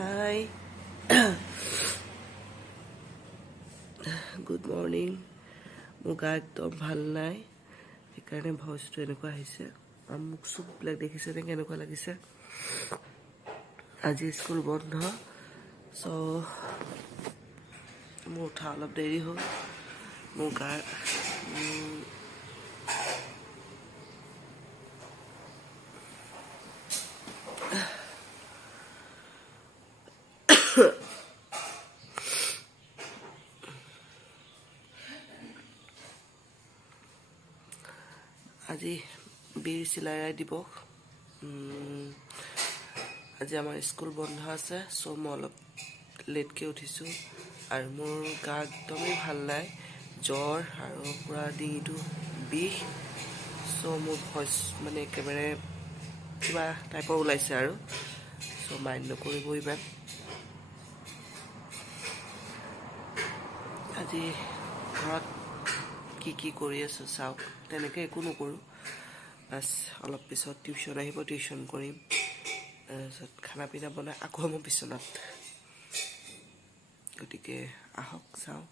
Hi. Good morning. মোৰ গা একদম ভাল নাই সেইকাৰণে ভইচটো এনেকুৱা আহিছে আৰু মোক চুপবিলাক দেখিছে নে কেনেকুৱা লাগিছে আজি স্কুল বন্ধ চ' মোৰ উঠা অলপ দেৰি হ'ল মোৰ গা আজি বীৰ চিলাই দিৱস আজি আমাৰ স্কুল বন্ধ আছে চ' মই অলপ লেটকৈ উঠিছোঁ আৰু মোৰ গা একদমেই ভাল নাই জ্বৰ আৰু পূৰা ডিঙিটো বিষ চ' মোৰ ভইচ মানে একেবাৰে কিবা টাইপৰ ওলাইছে আৰু চ' মাইণ্ড নকৰিব ইমান আজি ঘৰত কি কৰি আছোঁ চাওক তেনেকৈ একো নকৰোঁ বাছ অলপ পিছত টিউশ্যন আহিব টিউশ্যন কৰিম তাৰপিছত খানা পিনা বনাই আকৌ মোৰ বিচনাত গতিকে আহক চাওঁ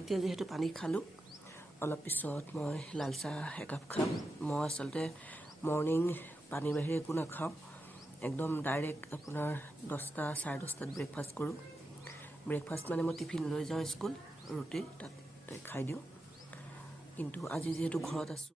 এতিয়া যিহেতু পানী খালোঁ অলপ পিছত মই লাল চাহ একাপ খাম মই আচলতে মৰ্ণিং পানীৰ বাহিৰে একো নাখাওঁ একদম ডাইৰেক্ট আপোনাৰ 10টা 10:30টাত ব্ৰেকফাষ্ট কৰোঁ ব্ৰেকফাষ্ট মানে মই টিফিন লৈ যাওঁ স্কুল ৰুটি তাতে খাই দিওঁ কিন্তু আজি যিহেতু ঘৰত আছোঁ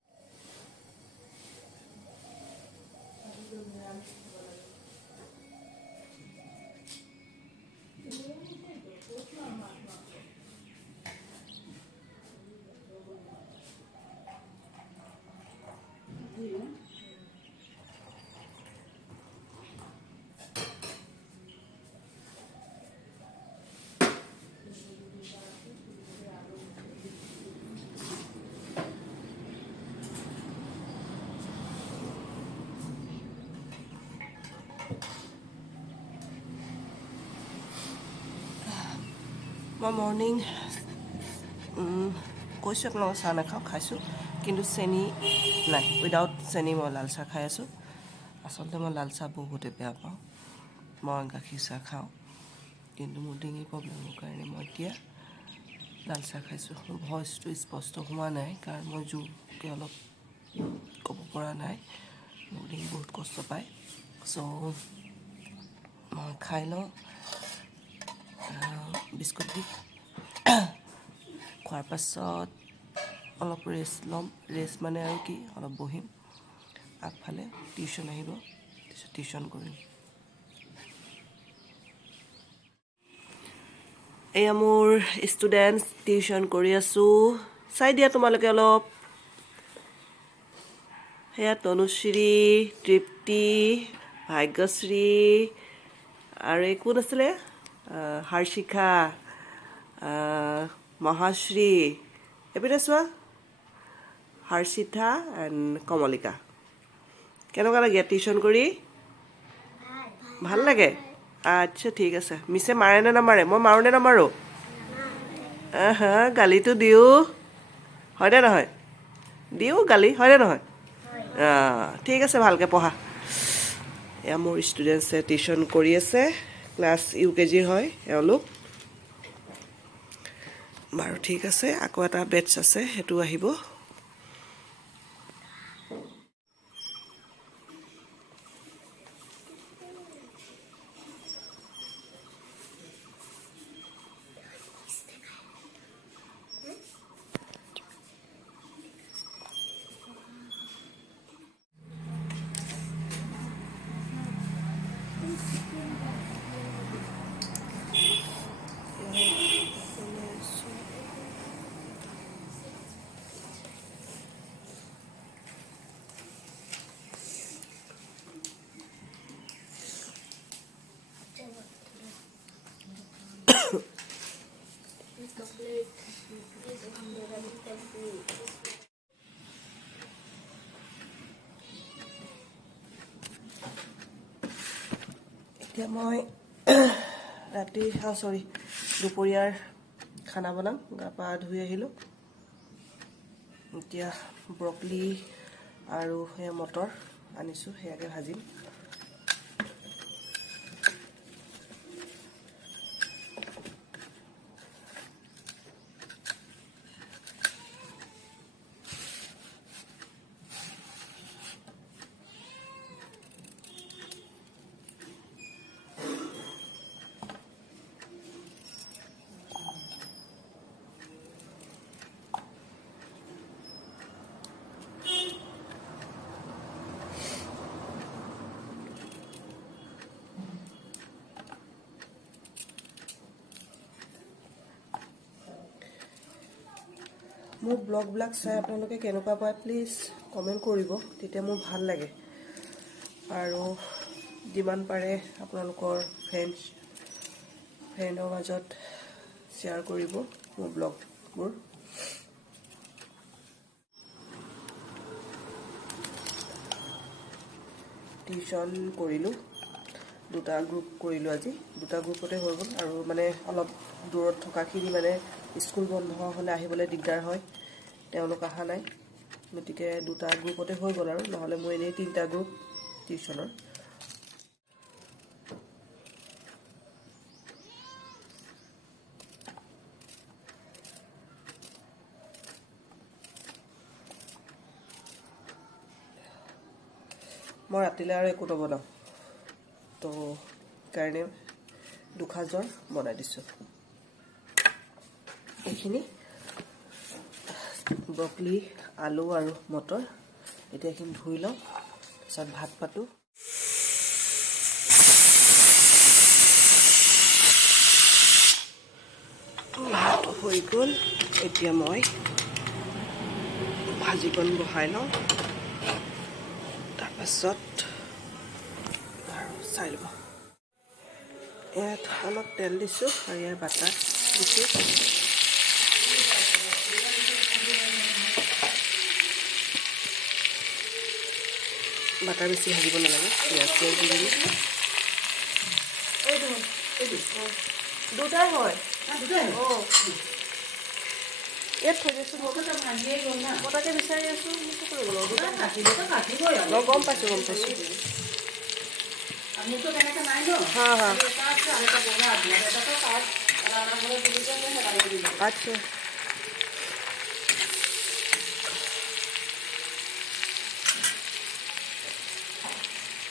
মই মৰ্ণিং কৈছোঁ আপোনালোকক চাহ নাখাওঁ খাইছোঁ কিন্তু চেনি নাই উইদাউট চেনি মই লাল চাহ খাই আছোঁ আচলতে মই লাল চাহ বহুতেই বেয়া পাওঁ মই গাখীৰ চাহ খাওঁ কিন্তু মোৰ ডিঙিৰ প্ৰব্লেমৰ কাৰণে মই এতিয়া লাল চাহ খাইছোঁ মোৰ ভইচটো স্পষ্ট হোৱা নাই কাৰণ মই জোৰকৈ অলপ ক'ব পৰা নাই মোৰ ডিঙি বহুত কষ্ট পায় চ' মই খাই লওঁ বিস্কুট দি খোৱাৰ পাছত অলপ ৰেষ্ট ল'ম ৰেষ্ট মানে আৰু কি অলপ বহিম আগফালে টিউশ্যন আহিব তাৰপিছত টিউশ্যন কৰিম এয়া মোৰ ষ্টুডেণ্টছ টিউশ্যন কৰি আছোঁ চাই দিয়া তোমালোকে অলপ এয়া তনুশ্ৰী, তৃপ্তি, ভাগ্যশ্ৰী আৰু এই কোন আছিলে হৰ্ষিকা, মহাশ্ৰী, এইপিনে চোৱা হৰ্ষিতা এণ্ড কমলিকা। কেনেকুৱা লাগে টিউশ্যন কৰি? ভাল লাগে? আচ্ছা ঠিক আছে। মিছে মাৰে নে নামাৰে? মই মাৰোঁ নে নামাৰোঁ? হা গালিটো দিওঁ, হয়নে নহয়? দিওঁ গালি, হয়নে নহয়? ঠিক আছে, ভালকৈ পঢ়া। এয়া মোৰ ষ্টুডেণ্টছে টিউশ্যন কৰি আছে, ক্লাছ UKGৰ হয় এওঁলোক। বাৰু ঠিক আছে, আকৌ এটা বেটছ আছে, সেইটো আহিব। এতিয়া মই ৰাতি দুপৰীয়াৰ খানা বনাম। গা পা ধুই আহিলোঁ। এতিয়া ব্ৰকলি আৰু সেয়া মটৰ আনিছোঁ, সেয়াকে ভাজিম। মোৰ ব্লগবিলাক চাই আপোনালোকে কেনেকুৱা পায় প্লিজ কমেণ্ট কৰিব, তেতিয়া মোৰ ভাল লাগে। আৰু যিমান পাৰে আপোনালোকৰ ফ্ৰেণ্ডৰ মাজত শ্বেয়াৰ কৰিব মোৰ ব্লগবোৰ। টিউশ্যন কৰিলোঁ, দুটা গ্ৰুপ কৰিলোঁ আজি, দুটা গ্ৰুপতে হৈ গ'ল। আৰু মানে অলপ দূৰত থকাখিনি মানে স্কুল বন্ধ হ'লে আহিবলৈ দিগদাৰ হয়, তেওঁলোক অহা নাই, গতিকে দুটা গ্ৰুপতে হৈ গ'ল। আৰু নহ'লে মোৰ এনেই 3টা গ্ৰুপ টিউশ্যনৰ। মই ৰাতিলৈ আৰু একো নবনাওঁ, তো কাৰণে দুসাঁজৰ বনাই দিছোঁ। এইখিনি ব্ৰকলি, আলু আৰু মটৰ, এতিয়া এইখিনি ধুই লওঁ, তাৰপিছত ভাত পাতোঁ। ভাত হৈ গ'ল, এতিয়া মই ভাজিকণ বহাই লওঁ, তাৰপাছত আৰু চাই ল'ব। ইয়াত অলপ তেল দিছোঁ আৰু ইয়াৰ বাটাৰ দিছোঁ। বাটাৰ বেছি ভাজিব নালাগে, পিঁয়াজ দি দিলোঁ। দুটাই হয়, ইয়াত থৈ দিছোঁ। মই তাকে বিচাৰি আছোঁ, মই গম পাইছোঁ। হা হা আচ্ছা,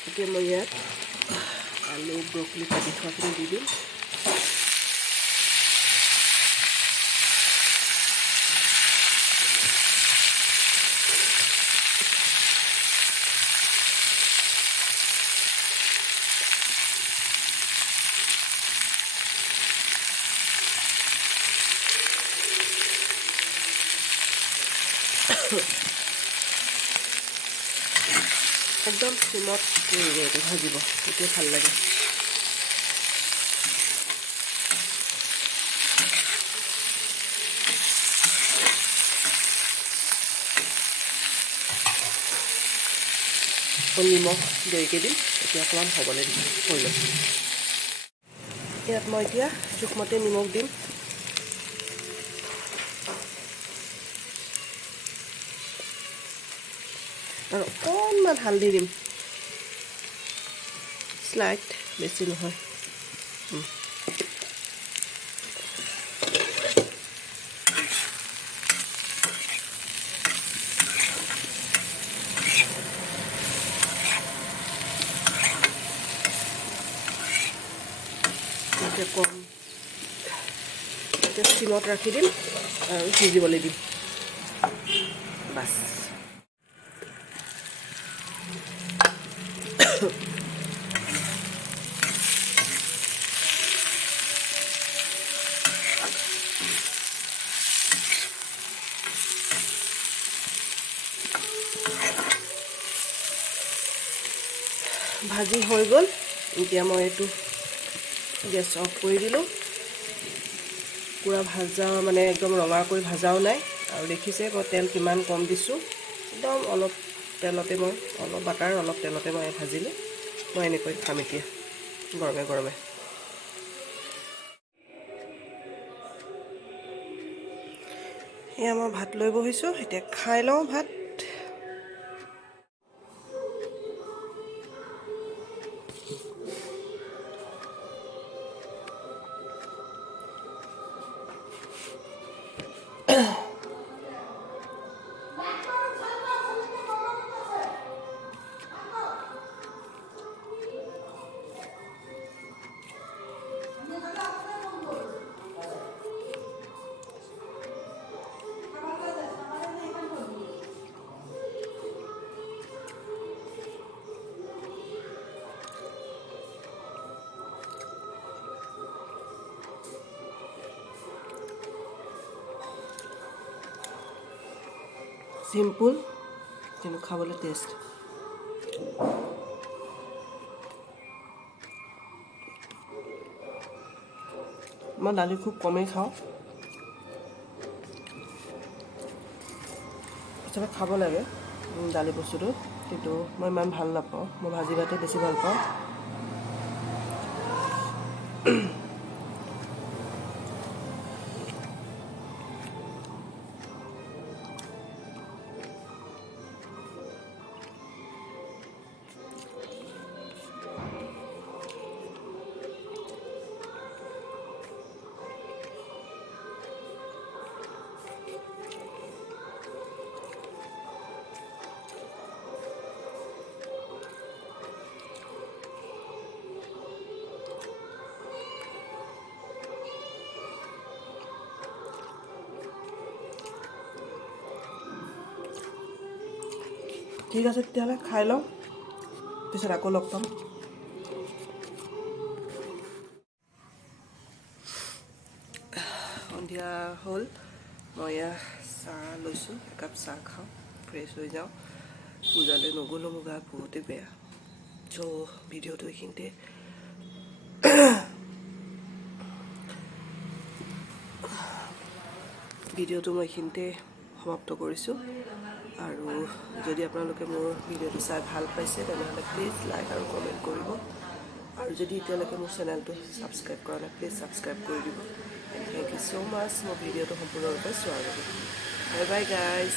এতিয়া মই ইয়াত আলু ব্ৰকলি কাটি থোৱাখিনি দি দিম। একদম চিমত কৰিব এইটো ভাজিব, তেতিয়া ভাল লাগে। নিমখ দেৰিকৈ দিম, এতিয়া অকণমান হ'বলৈ দিম হৈ ল'ম। ইয়াত মই এতিয়া জোখমতে নিমখ দিম, আৰু অকণমান হালধি দিম, স্লাইট, বেছি নহয়। কম এতিয়া চিমত ৰাখি দিম আৰু সিজিবলৈ দিম, বাছ। ভাজি হৈ গ'ল, এতিয়া মই এইটো গেছ অফ কৰি দিলোঁ। পূৰা ভাজা মানে একদম ৰঙাকৈ ভাজাও নাই, আৰু দেখিছে মই তেল কিমান কম দিছোঁ, একদম অলপ তেলতে মই অলপ বাটাৰ অলপ তেলতে মই ভাজিলোঁ। মই এনেকৈ খাম এতিয়া গৰমে গৰমে। এয়া মই ভাত লৈ বহিছোঁ, এতিয়া খাই লওঁ ভাত। চিম্পুল কিন্তু খাবলৈ টেষ্ট। মই দালি খুব কমেই খাওঁ, হিচাপে খাব লাগে দালি বস্তুটো, কিন্তু মই ইমান ভাল নাপাওঁ। মই ভাজি ভাতে বেছি ভাল পাওঁ। ঠিক আছে, তেতিয়াহ'লে খাই লওঁ, পিছত আকৌ লগ পাম। সন্ধিয়া হ'ল, মই এয়া চাহ লৈছোঁ, একাপ চাহ খাওঁ, ফ্ৰেছ হৈ যাওঁ। পূজালৈ নগ'লোঁ, মোৰ গা বহুতেই বেয়া। চ' ভিডিঅ'টো এইখিনিতে মই এইখিনিতে সমাপ্ত কৰিছোঁ। আৰু যদি আপোনালোকে মোৰ ভিডিঅ'টো চাই ভাল পাইছে, তেনেহ'লে প্লিজ লাইক আৰু কমেণ্ট কৰিব। আৰু যদি এতিয়ালৈকে মোৰ চেনেলটো ছাবস্ক্ৰাইব কৰা নাই, প্লিজ ছাবস্ক্ৰাইব কৰি দিব। এণ্ড থেংক ইউ ছ' মাছ মোৰ ভিডিঅ'টো সম্পূৰ্ণৰূপে চোৱাৰ বাবে। Bye bye guys.